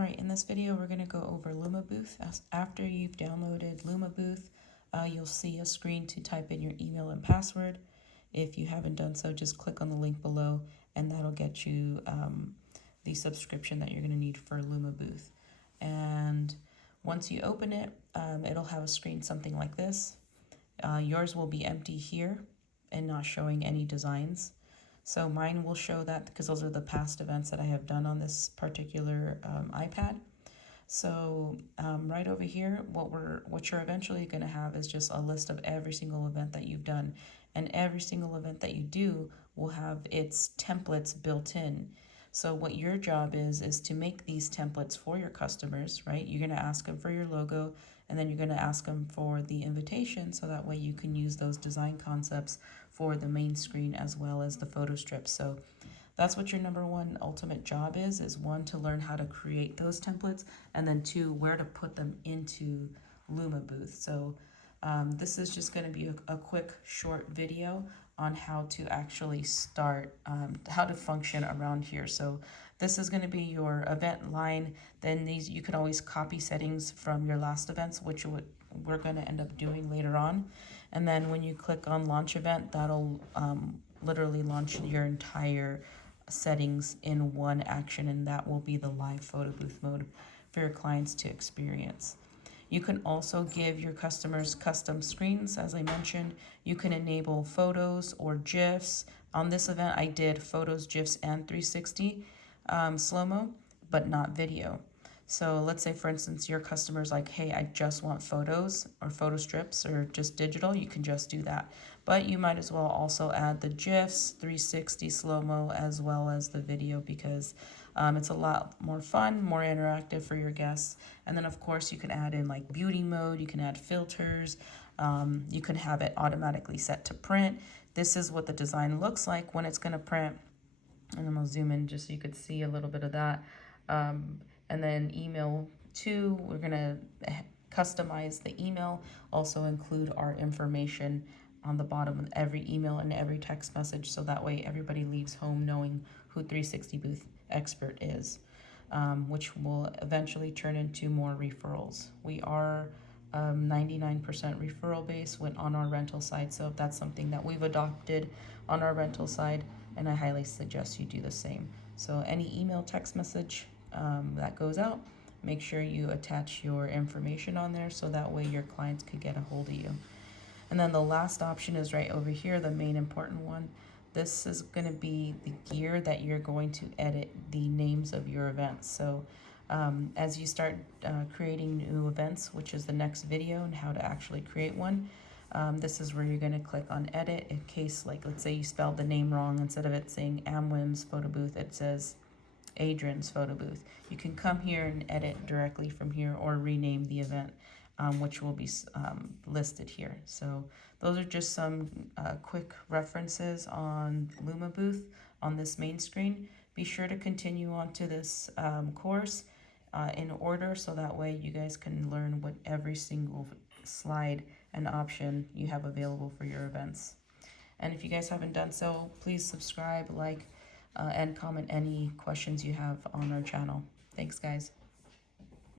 Alright, in this video we're going to go over Luma Booth. After you've downloaded Luma Booth, you'll see a screen to type in your email and password. If you haven't done so, just click on the link below and that'll get you the subscription that you're going to need for Luma Booth. And once you open it, it'll have a screen something like this. Yours will be empty here and not showing any designs. So mine will show that because those are the past events that I have done on this particular iPad. So right over here, what you're eventually going to have is just a list of every single event that you've done, and every single event that you do will have its templates built in. So what your job is to make these templates for your customers, right? You're going to ask them for your logo, and then you're going to ask them for the invitation, so that way you can use those design concepts for the main screen as well as the photo strips. So that's what your number one ultimate job is one, to learn how to create those templates, and then two, where to put them into Luma Booth. So this is just going to be a quick short video on how to actually start, how to function around here. So this is going to be your event line. Then you can always copy settings from your last events, which we're going to end up doing later on. And then when you click on launch event, that'll literally launch your entire settings in one action, and that will be the live photo booth mode for your clients to experience. You can also give your customers custom screens, as I mentioned. You can enable photos or GIFs. On this event, I did photos, GIFs, and 360 slow-mo, but not video. So let's say, for instance, your customer's like, hey, I just want photos or photo strips or just digital. You can just do that. But you might as well also add the GIFs, 360 slow-mo, as well as the video, because it's a lot more fun, more interactive for your guests. And then, of course, you can add in like beauty mode. You can add filters. You can have it automatically set to print. This is what the design looks like when it's going to print. And I'm going to zoom in just so you could see a little bit of that. And then email 2, we're going to customize the email, also include our information on the bottom of every email and every text message, so that way everybody leaves home knowing who 360 Booth Expert is, which will eventually turn into more referrals. We are 99% referral base on our rental side, so if that's something that we've adopted on our rental side, and I highly suggest you do the same. So any email, text message that goes out, make sure you attach your information on there, so that way your clients could get a hold of you. And then the last option is right over here, the main important one. This is going to be the gear that you're going to edit the names of your events. So as you start creating new events, which is the next video and how to actually create one, this is where you're going to click on edit, in case, like, let's say you spelled the name wrong. Instead of it saying Amwim's photo booth, it says Adrian's photo booth. You can come here and edit directly from here, or rename the event, which will be listed here. So those are just some quick references on Luma Booth on this main screen. Be sure to continue on to this course in order, so that way you guys can learn what every single slide and option you have available for your events. And if you guys haven't done so, please subscribe, like, and comment any questions you have on our channel. Thanks, guys.